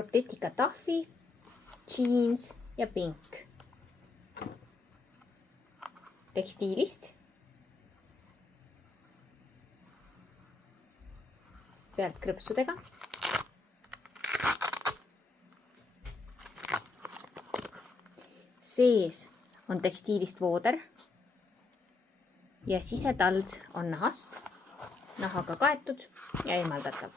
Protetica Taffy, jeans ja pink. Tekstiilist. Pealt krõpsudega. Sees on tekstiilist vooder ja sisetald on nahast, nahaga kaetud ja eemaldatav.